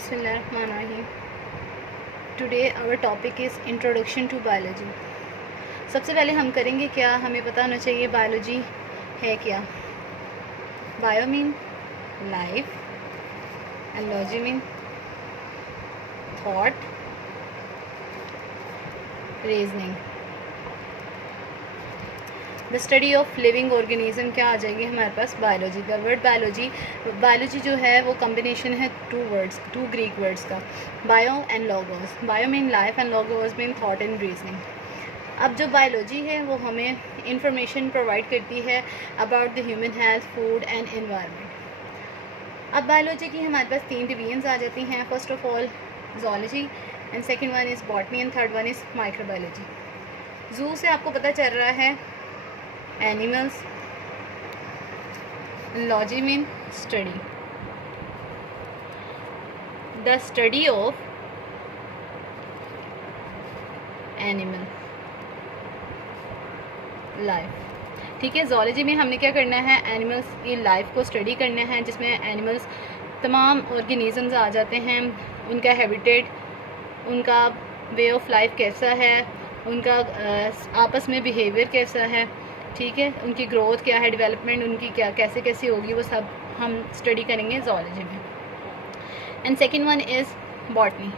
Bismillahirrahmanirrahim. Today our topic is Introduction to Biology. सबसे पहले हम करेंगे क्या, हमें पता होना चाहिए बायोलॉजी है क्या. Bio mean life and logy mean thought reasoning. The study of living organism क्या आ जाएगी हमारे पास, बायोलॉजी. द वर्ड बायोलॉजी जो है वो कम्बिनेशन है टू ग्रीक वर्ड्स का, bio and logos. Bio mean life and logos mean thought and reasoning. अब जो बायोलॉजी है वो हमें इंफॉर्मेशन प्रोवाइड करती है about the human health, food and environment. अब बायोलॉजी की हमारे पास 3 डिवीजन्स आ जाती हैं. First of all zoology and second one is botany and third one is microbiology. जू से आपको पता चल रहा है animals, logy mean study, the study of animal life. ठीक है, zoology में हमने क्या करना है, एनिमल्स की लाइफ को स्टडी करना है, जिसमें एनिमल्स तमाम ऑर्गेनिजम्स आ जाते हैं, उनका हैबिटेट, उनका वे ऑफ लाइफ कैसा है, उनका आपस में बिहेवियर कैसा है, ठीक है, उनकी ग्रोथ क्या है, डेवलपमेंट उनकी क्या कैसे कैसे होगी, वो सब हम स्टडी करेंगे जोलॉजी में. And second one is botany.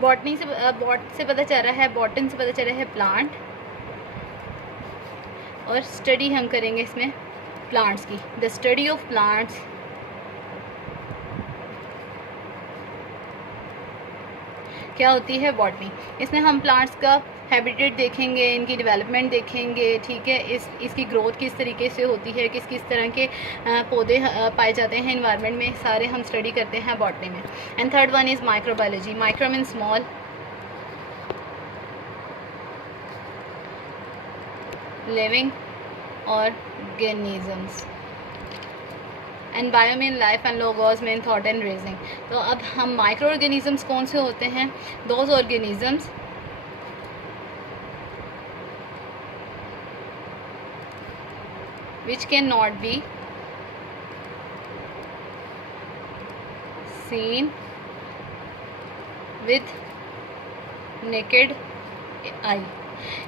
Botany से पता चल रहा है, बॉटन से पता चल रहा है प्लांट, और स्टडी हम करेंगे इसमें प्लांट्स की. द स्टडी ऑफ प्लांट्स क्या होती है, बॉटनी. इसमें हम प्लांट्स का हैबिटेट देखेंगे, इनकी डेवलपमेंट देखेंगे, ठीक है, इसकी ग्रोथ किस तरीके से होती है, किस किस तरह के पौधे पाए जाते हैं इन्वायरमेंट में, सारे हम स्टडी करते हैं बॉटनी में. And third one is microbiology. Micro mean small, living organisms, and bio mean life and logos mean thought and reasoning. तो अब हम माइक्रो ऑर्गेनिजम्स कौन से होते हैं, those organisms which cannot be seen with naked eye.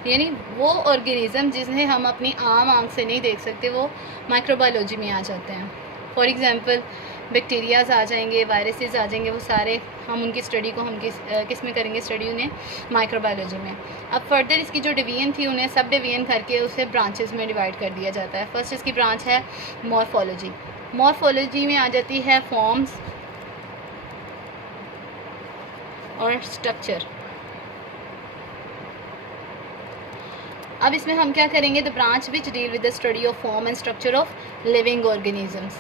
यानी वो organism जिन्हें हम अपनी आम आँख से नहीं देख सकते, वो माइक्रोबायोलॉजी में आ जाते हैं. फॉर एग्जांपल बैक्टीरियाज आ जाएंगे, वायरसेस आ जाएंगे, वो सारे हम उनकी स्टडी को हम किस में करेंगे, स्टडी उन्हें माइक्रोबायोलॉजी में. अब फर्दर इसकी जो डिवीजन थी उन्हें सब डिवीजन करके उसे ब्रांचेस में डिवाइड कर दिया जाता है. फर्स्ट इसकी ब्रांच है मॉर्फोलॉजी. मॉर्फोलॉजी में आ जाती है फॉर्म्स और स्ट्रक्चर. अब इसमें हम क्या करेंगे, the branch which deal with the study of form and structure of living organisms.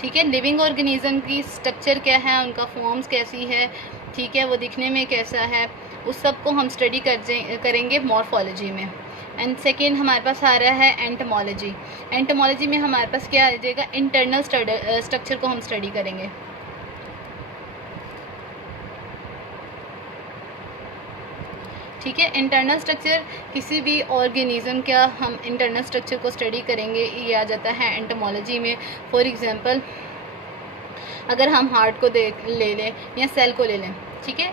ठीक है, लिविंग ऑर्गेनिज्म की स्ट्रक्चर क्या है, उनका फॉर्म्स कैसी है, ठीक है, वो दिखने में कैसा है, उस सब को हम स्टडी करेंगे मॉर्फोलॉजी में. एंड सेकेंड हमारे पास आ रहा है एंटोमोलॉजी. एंटोमोलॉजी में हमारे पास क्या आ जाएगा, इंटरनल स्ट्रक्चर को हम स्टडी करेंगे. ठीक है, इंटरनल स्ट्रक्चर किसी भी ऑर्गेनिज्म का हम इंटरनल स्ट्रक्चर को स्टडी करेंगे, ये आ जाता है एंटोमोलॉजी में. फॉर एग्जांपल अगर हम हार्ट को ले लें या सेल को ले लें, ठीक है,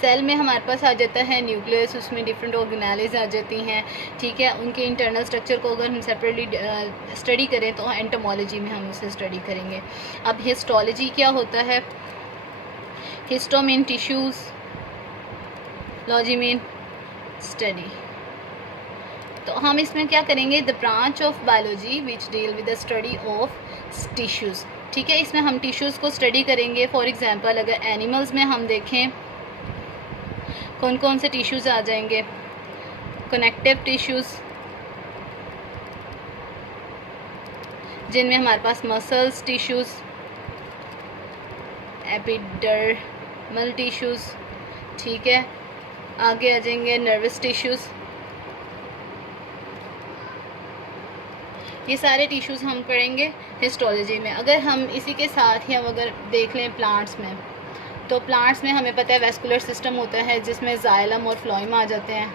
सेल में हमारे पास आ जाता है न्यूक्लियस, उसमें डिफरेंट ऑर्गेनेल्स आ जाती हैं, ठीक है, उनके इंटरनल स्ट्रक्चर को अगर हम सेपरेटली स्टडी करें तो एंटोमोलॉजी में हम उसे स्टडी करेंगे. अब हिस्टोलॉजी क्या होता है, histo mean tissues, logy mean study. तो हम इसमें क्या करेंगे, the branch of biology which deal with the study of tissues. ठीक है, इसमें हम टिश्यूज़ को स्टडी करेंगे. फॉर एग्जांपल अगर एनिमल्स में हम देखें कौन कौन से टिश्यूज़ आ जाएंगे, कनेक्टिव टिश्यूज़ जिनमें हमारे पास मसल्स टिश्यूज़, एपिडर्मल टिश्यूज़, ठीक है, आगे आ जाएंगे नर्वस टिश्यूज़. ये सारे टिश्यूज़ हम पढ़ेंगे हिस्टोलॉजी में. अगर हम इसी के साथ ही हम अगर देख लें प्लांट्स में, तो प्लांट्स में हमें पता है वेस्कुलर सिस्टम होता है जिसमें जाइलम और फ्लोएम आ जाते हैं.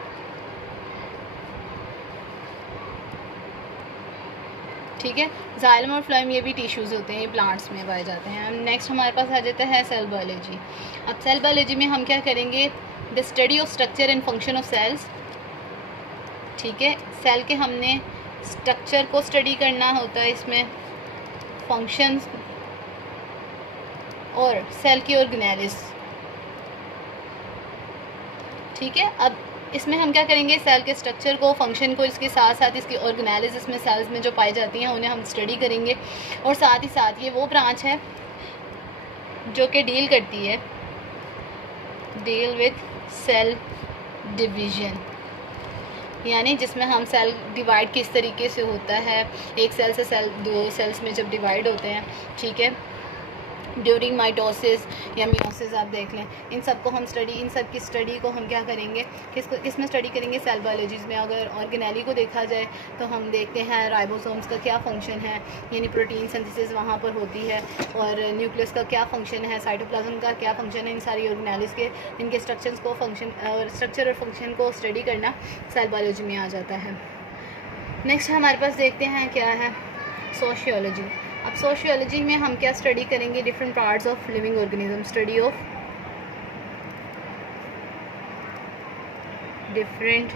ठीक है। जाइलम और फ्लोएम ये भी टिश्यूज़ होते हैं, ये प्लांट्स में पाए जाते हैं। नेक्स्ट हमारे पास आ जाता है सेल बायोलॉजी। अब सेल बायोलॉजी में हम क्या करेंगे, the study of structure and function of cells. ठीक है, सेल के हमने स्ट्रक्चर को स्टडी करना होता है, इसमें फंक्शंस और सेल की ऑर्गेनेलिस। ठीक है, अब इसमें हम क्या करेंगे, सेल के स्ट्रक्चर को, फंक्शन को, इसके साथ साथ इसकी ऑर्गेनेलिस, इसमें सेल्स में जो पाई जाती हैं उन्हें हम स्टडी करेंगे। और साथ ही साथ ये वो ब्रांच है जो कि डील करती है, डील विथ सेल डिवीजन, यानी जिसमें हम सेल डिवाइड किस तरीके से होता है, एक सेल से सेल, दो सेल्स में जब डिवाइड होते हैं, ठीक है, ड्यूरिंग माइटोसिस या मियोसिस आप देख लें, इन सब को हम स्टडी, इन सब की स्टडी को हम क्या करेंगे, किसमें स्टडी करेंगे, सेल बायोलॉजीज़ में। अगर ऑर्गेनेली को देखा जाए तो हम देखते हैं राइबोसोम्स का क्या फंक्शन है, यानी प्रोटीन सिंथेसिस वहाँ पर होती है, और न्यूक्लियस का क्या फंक्शन है, साइटोप्लाज्म का क्या फंक्शन है, इन सारी ऑर्गेनेलिस के, इनके स्ट्रक्चर्स को, फंक्शन और स्ट्रक्चर और फंक्शन को स्टडी करना सेल बायोलॉजी में आ जाता है। नेक्स्ट हमारे पास देखते हैं क्या है, सोशियोलॉजी। अब सोशियोलॉजी में हम क्या स्टडी करेंगे, different parts of living organism, study of different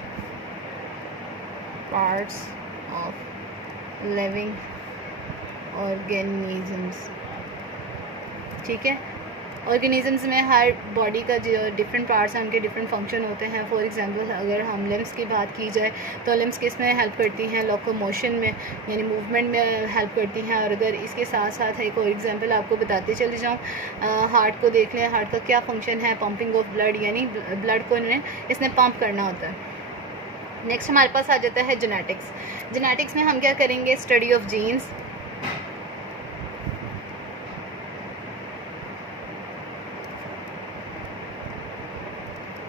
parts of living organisms. ठीक है, ऑर्गेनिजम्स में हर बॉडी का जो डिफरेंट पार्ट्स हैं उनके डिफरेंट फंक्शन होते हैं। फॉर एग्जांपल अगर हम लिम्स की बात की जाए तो लिम्स किस में हेल्प करती हैं, लोकोमोशन में, यानी मूवमेंट में हेल्प करती हैं। और अगर इसके साथ साथ एक और एग्जांपल आपको बताते चली जाऊँ, हार्ट को देख लें, हार्ट का क्या फंक्शन है, पंपिंग ऑफ ब्लड, यानी ब्लड को इसने पंप करना होता है। नेक्स्ट हमारे पास आ जाता है जेनेटिक्स। जेनेटिक्स में हम क्या करेंगे, स्टडी ऑफ जीन्स,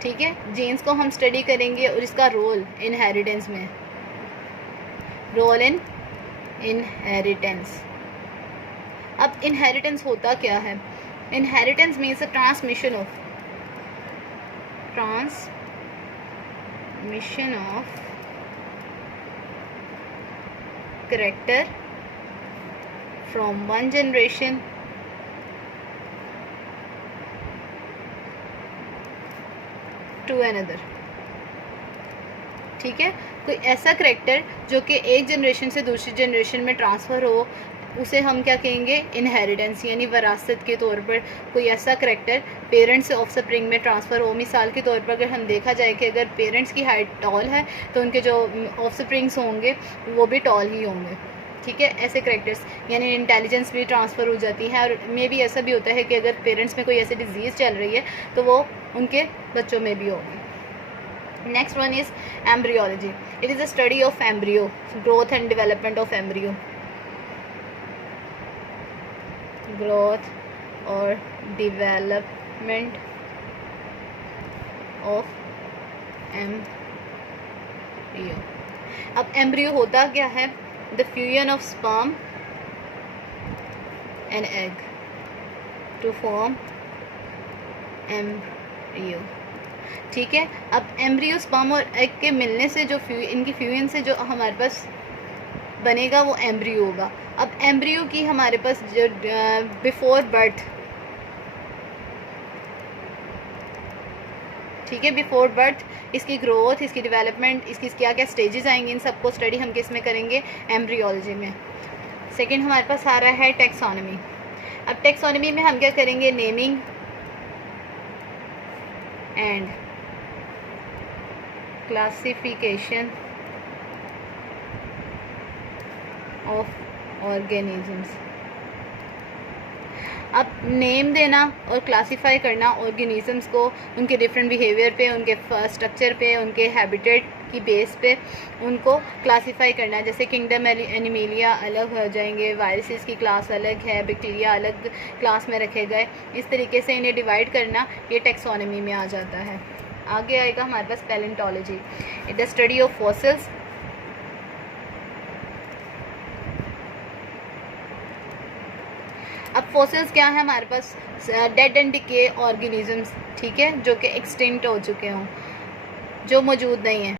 ठीक है, जीन्स को हम स्टडी करेंगे और इसका रोल इनहेरिटेंस में, रोल इन इनहेरिटेंस। अब इनहेरिटेंस होता क्या है, inheritance means transmission of character from one generation to another. ठीक है, कोई ऐसा करेक्टर जो कि एक जनरेशन से दूसरी जनरेशन में ट्रांसफ़र हो, उसे हम क्या कहेंगे, इनहेरिटेंस, यानी वरासत के तौर पर कोई ऐसा करेक्टर पेरेंट्स से ऑफस्प्रिंग में ट्रांसफ़र हो। मिसाल के तौर पर अगर हम देखा जाए कि अगर पेरेंट्स की हाइट टॉल है तो उनके जो ऑफस्प्रिंग्स होंगे वो भी टॉल ही होंगे। ठीक है, ऐसे करेक्टर्स, यानी इंटेलिजेंस भी ट्रांसफ़र हो जाती है। और मे भी ऐसा भी होता है कि अगर पेरेंट्स में कोई ऐसी डिजीज़ चल रही है तो वो उनके बच्चों में भी होगी। Next one is embryology. It is a study of embryo, growth and development of embryo, growth और डेवलपमेंट ऑफ एम्ब्रियो। अब एम्ब्रियो होता क्या है, the fusion of sperm and egg to form embryo. ठीक है, अब एम्ब्रियो, स्पर्म और egg के मिलने से जो इनकी फ्यूजन से जो हमारे पास बनेगा वो एम्ब्रियो होगा। अब एम्ब्रियो की हमारे पास जो बिफोर बर्थ, ठीक है, बिफोर बर्थ इसकी ग्रोथ, इसकी डेवलपमेंट, इसकी क्या क्या स्टेजेस आएंगे, इन सबको स्टडी हम किस में करेंगे, एम्ब्रियोलॉजी में। सेकंड हमारे पास आ रहा है टैक्सोनॉमी। अब टैक्सोनॉमी में हम क्या करेंगे, naming and classification of organisms. अब नेम देना और क्लासीफाई करना ऑर्गेनिजम्स को, उनके डिफरेंट बिहेवियर पे, उनके स्ट्रक्चर पे, उनके हैबिटेट की बेस पे उनको क्लासीफाई करना। जैसे किंगडम एनिमेलिया अलग हो जाएंगे, वायरसेस की क्लास अलग है, बैक्टीरिया अलग क्लास में रखे गए, इस तरीके से इन्हें डिवाइड करना ये टैक्सोनॉमी में आ जाता है। आगे आएगा हमारे पास palaeontology, it the study of fossils, अब फॉसिल्स क्या है हमारे पास, डेड एंड डिके ऑर्गेनिजम्स, ठीक है, जो कि एक्सटिंक्ट हो चुके हों, जो मौजूद नहीं हैं।